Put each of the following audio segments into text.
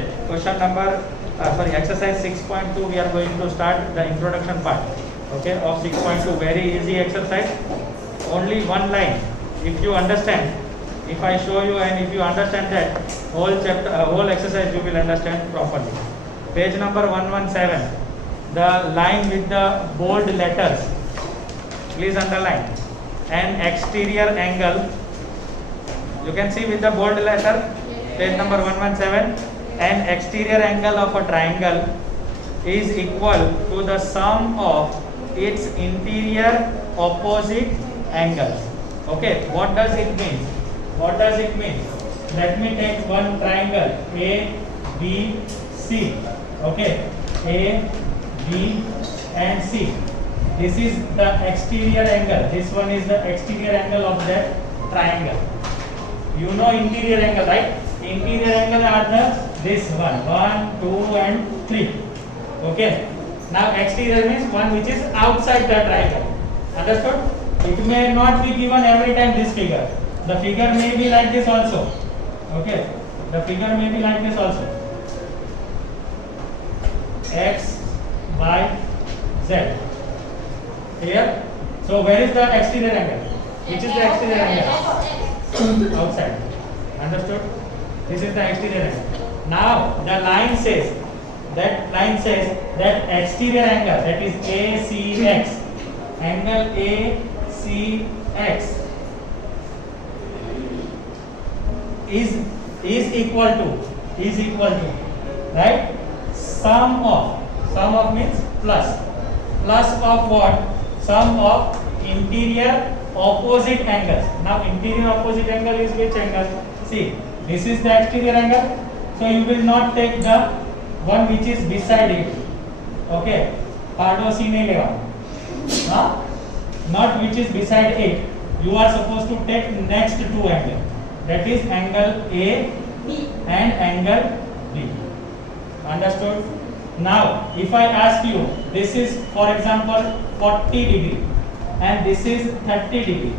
Okay, question number, sorry, exercise 6.2, we are going to start the introduction part, okay, of 6.2, very easy exercise, only one line, if you understand, if I show you and if you understand that, whole chapter, whole exercise you will understand properly. Page number 117, the line with the bold letters, please underline, an exterior angle, you can see with the bold letter, page number 117, an exterior angle of a triangle is equal to the sum of its interior opposite angles. Okay, what does it mean? What does it mean? Let me take one triangle A, B, C. Okay, A, B and C. This is the exterior angle. This one is the exterior angle of that triangle. You know interior angle, right? Interior angle are this one, 1, 2 and 3. Okay. Now exterior means one which is outside the triangle. Understood? It may not be given every time this figure. The figure may be like this also. Okay. The figure may be like this also. X, Y, Z. Here. So where is the exterior angle? Which is the exterior angle? Outside. Understood? This is the exterior angle. Now the line says that exterior angle, that is ACX, angle ACX is equal to right, sum of means plus of what? Sum of interior opposite angles. Now interior opposite angle is which angle? See, this is the exterior angle, so you will not take the one which is beside it. Okay, padosi nahi leva, not which is beside it. You are supposed to take next two angles, that is angle A and angle B. Understood? Now if I ask you, this is for example 40 degree and this is 30 degree,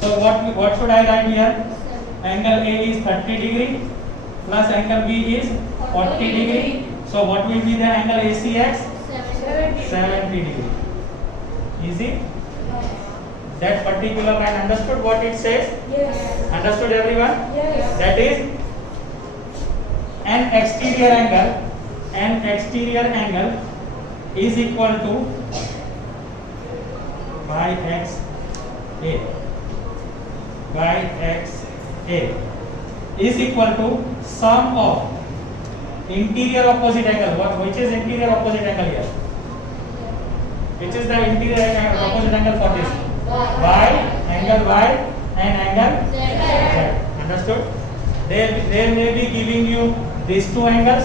so what should I write here? Angle A is 30 degree plus angle B is 40 degree. So what will be the angle ACX? 70 degree. Easy? That particular line, understood what it says? Yes. Understood everyone? Yes. That is an exterior angle is equal to by x A is equal to sum of interior opposite angle. Which is interior opposite angle here? Which is the interior opposite angle for this? Angle Y and angle Z. Understood? They may be giving you these two angles,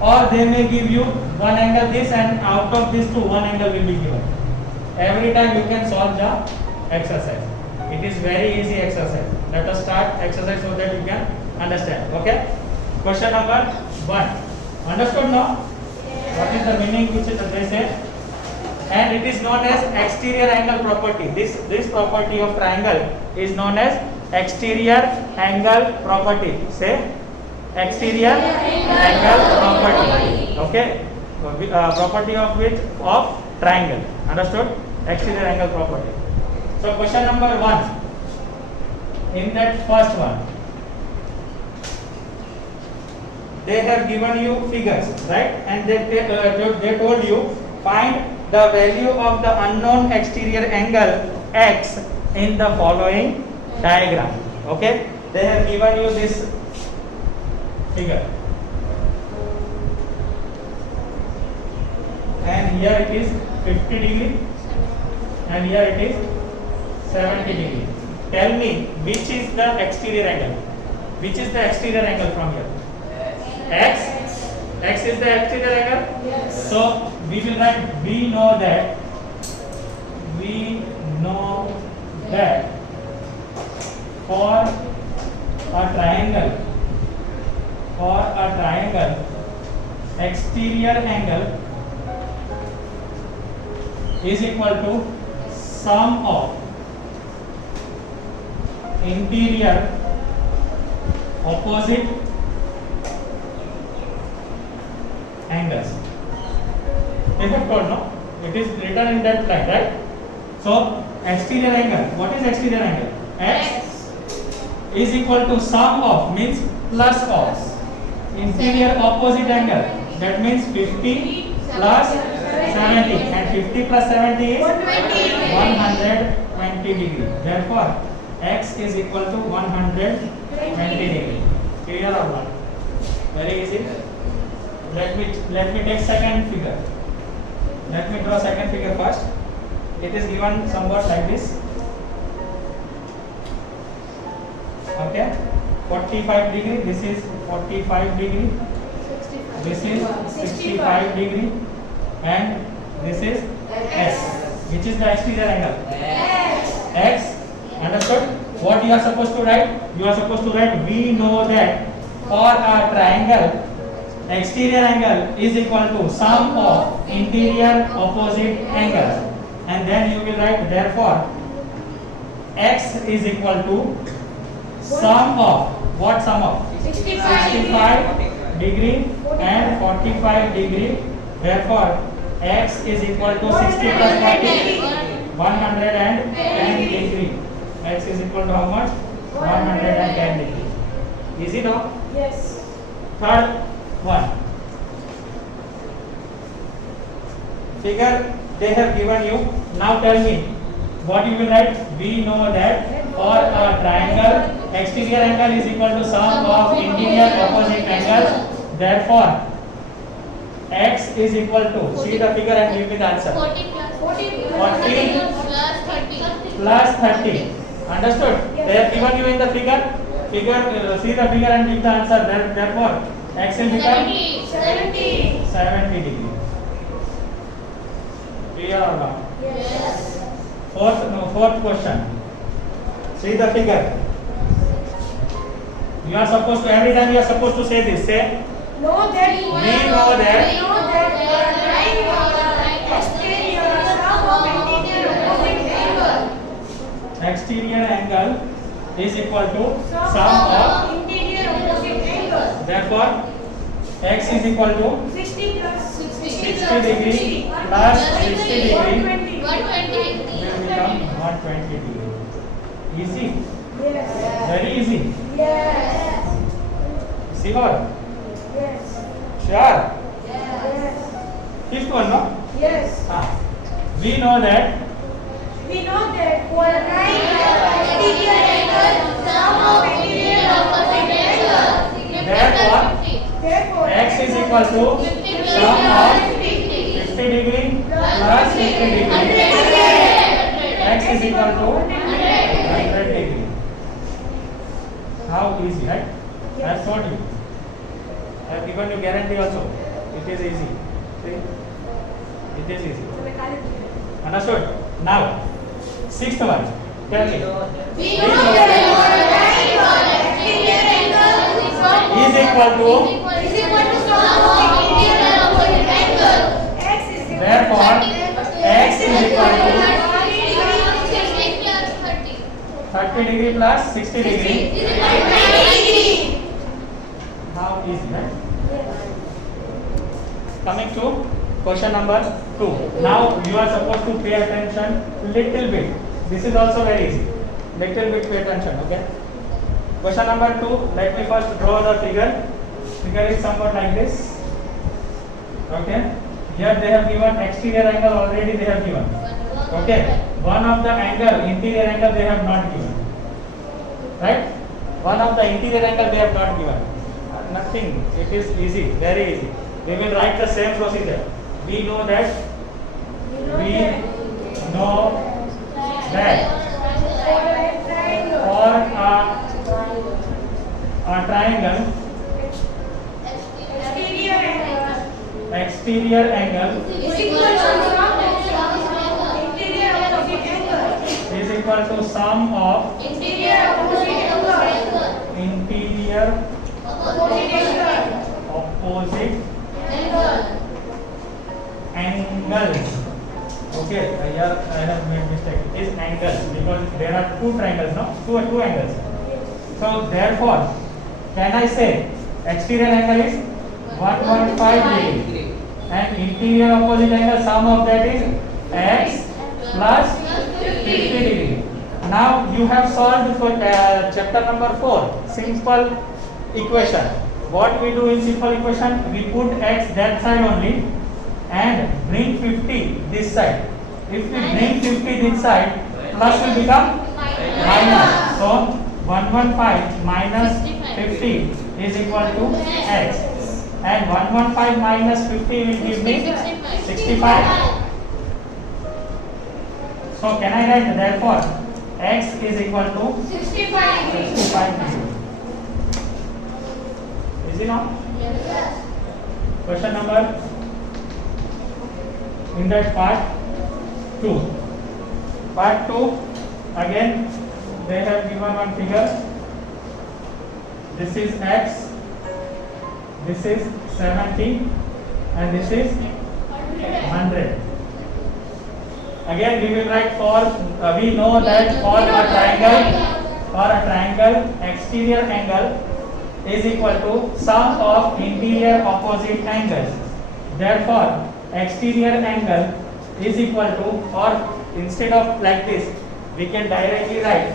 or they may give you one angle this, and out of these two one angle will be given. Every time you can solve the exercise. It is very easy exercise. Let us start exercise so that you can understand. Okay? Question number 1. Understood now? What is the meaning which they say? And it is known as exterior angle property. This property of triangle is known as exterior angle property. Say exterior angle property. Okay? Property of which? Of triangle. Understood? Exterior angle property. So question number 1. In that first one, they have given you figures, right? And they told you find the value of the unknown exterior angle x in the following diagram. Okay? They have given you this figure, and here it is 50 degree and here it is 70 degree. Tell me which is the exterior angle? Which is the exterior angle from here? X. X is the exterior angle? Yes. So we will write, we know that for a triangle exterior angle is equal to sum of interior opposite angles. They have told, no? It is written in that line, right? So exterior angle. What is exterior angle? X is equal to sum of, means plus of, interior opposite angle. That means 50 plus 70, and 50 plus 70 is 120 degree. Therefore, x is equal to 120 degree. Clear or not? Very easy. Let me take second figure. Let me draw second figure first. It is given somewhat like this. Okay, 45 degree. This is 45 degree. This is 65 degree, and this is S. Which is the exterior angle? X. Understood? What you are supposed to write? You are supposed to write, we know that for a triangle, exterior angle is equal to sum of interior opposite angles. And then you will write, therefore, x is equal to sum of, what sum of? 65 degree and 45 degree. Therefore, x is equal to 60 plus 40, 110 degree. X is equal to how much? 110 degree. Easy now? Yes. Third one. Figure they have given you. Now tell me what you will write. We know that for a triangle, exterior angle is equal to sum of interior opposite angles. Therefore, x is equal to, see the figure and give me the answer. 40 plus 30. Understood? They have given you in the figure. See the figure and give the answer. Therefore, x will become 70 degree. Clear or not? Yes. Fourth question. See the figure. You are supposed to, every time you are supposed to say this. Say, Know that we know that exterior angle is equal to sum of interior opposite angles. Therefore, x is equal to 60 plus 60 degree plus 60 degree 120. will become 120 degree. Easy? Yes. Very easy. Yes. Sure? Yes. Sure? Yes. Fifth one, no? Yes. We know that We know that for a triangle, exterior angle, sum of interior opposite angles. Therefore, x is equal to sum of 50 degree plus 50 degree. X is equal to 100 degree. How easy, right? I have told you. I have given you guarantee also. It is easy. See? It is easy. Understood? Now, sixth one. Tell me. we know that for a triangle, exterior angle Is equal to. is equal to sum of interior opposite angles. X is equal Therefore, x is equal to 30 degree plus 60 degree. How easy, right? Coming to question number 2. Now you are supposed to pay attention little bit. This is also very easy. Little bit pay attention, okay? Question number 2. Let me first draw the figure. Figure is somewhat like this. Okay? Here they have given exterior angle already they have given. Okay? One of the angle, interior angle they have not given. Right? One of the interior angle they have not given. Nothing. It is easy, very easy. We will write the same procedure. We know that for a triangle exterior angle is equal to sum of interior opposite angles. is equal to sum of Interior opposite angles. interior Opposite angles. opposite Angles. angles. Okay, here I have made mistake. It is angles because there are two triangles, no? Two angles. So therefore, can I say exterior angle is 115 degree? and interior opposite angle sum of that is x plus 50 degree. Now you have solved for chapter number 4, simple equation. What we do in simple equation? We put x that side only and bring 50 this side. If we bring 50 this side, plus will become minus. So 115 minus 50 is equal to x, and 115 minus 50 will give me 65. So can I write therefore x is equal to 65 degrees. 65 degree. Is it not? Yes. Question number in that part 2. Part 2 again they have given one figure. This is x, this is 70 and this is 100. Again we will write for we know that for a triangle exterior angle is equal to sum of interior opposite angles. Therefore exterior angle is equal to, or instead of like this we can directly write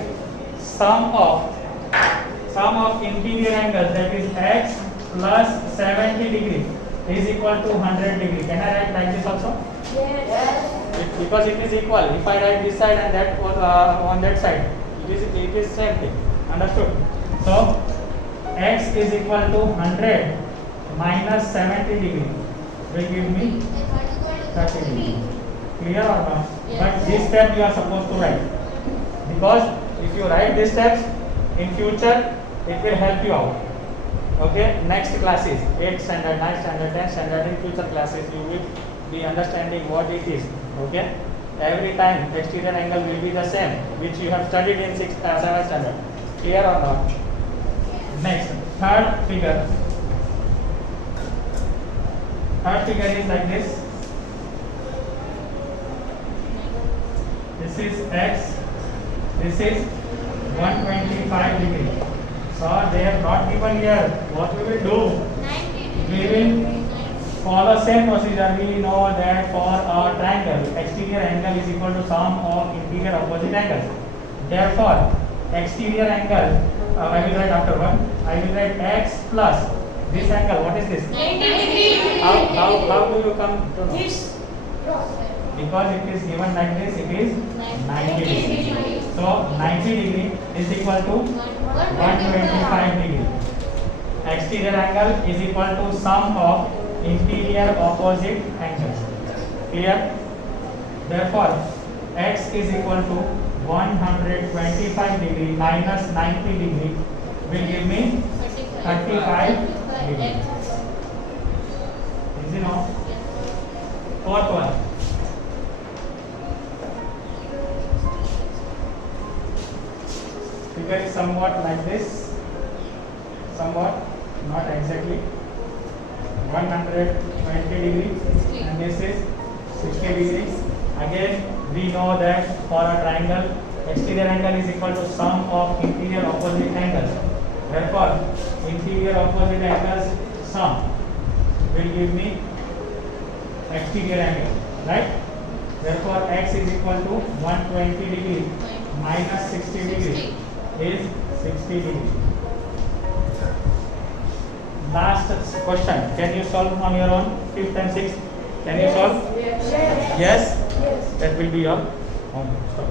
sum of interior angles, that is x plus 70 degree is equal to 100 degree. Can I write like this also? Yes. Because it is equal. If I write this side and that on that side, it is same thing. Understood? So x is equal to 100 minus 70 degree will give me 30 degree. Clear or not? Yes. But this step you are supposed to write, because if you write these steps in future, it will help you out. Okay, next classes 8th standard, 9th standard, 10th standard, in future classes you will be understanding what it is. Okay, every time exterior angle will be the same which you have studied in 6th 7th standard. Clear or not? Next, third figure is like this. This is x, this is 125 degree. So they have not given here. What we will do? We will follow same procedure. We know that for a triangle, exterior angle is equal to sum of interior opposite angles. Therefore, exterior angle, I will write after one. I will write x plus this angle. What is this? 90 degrees. How do you come to know? This. Because it is given like this, it is 90 degree. So 90 degree is equal to 125 degree. Exterior angle is equal to sum of interior opposite angles. Clear? Therefore, x is equal to 125 degree minus 90 degree will give me 35 degree. Is it not? Fourth one. Figure is somewhat like this, somewhat, not exactly. 120 degree and this is 60 degrees. Again we know that for a triangle exterior angle is equal to sum of interior opposite angles. Therefore interior opposite angles sum will give me exterior angle, right? Therefore x is equal to 120 degree minus 60 degree is 60 degree. Last question. Can you solve on your own? 5th and 6th. Can you solve? Yes. Yes? Yes. That will be your homework. Stop.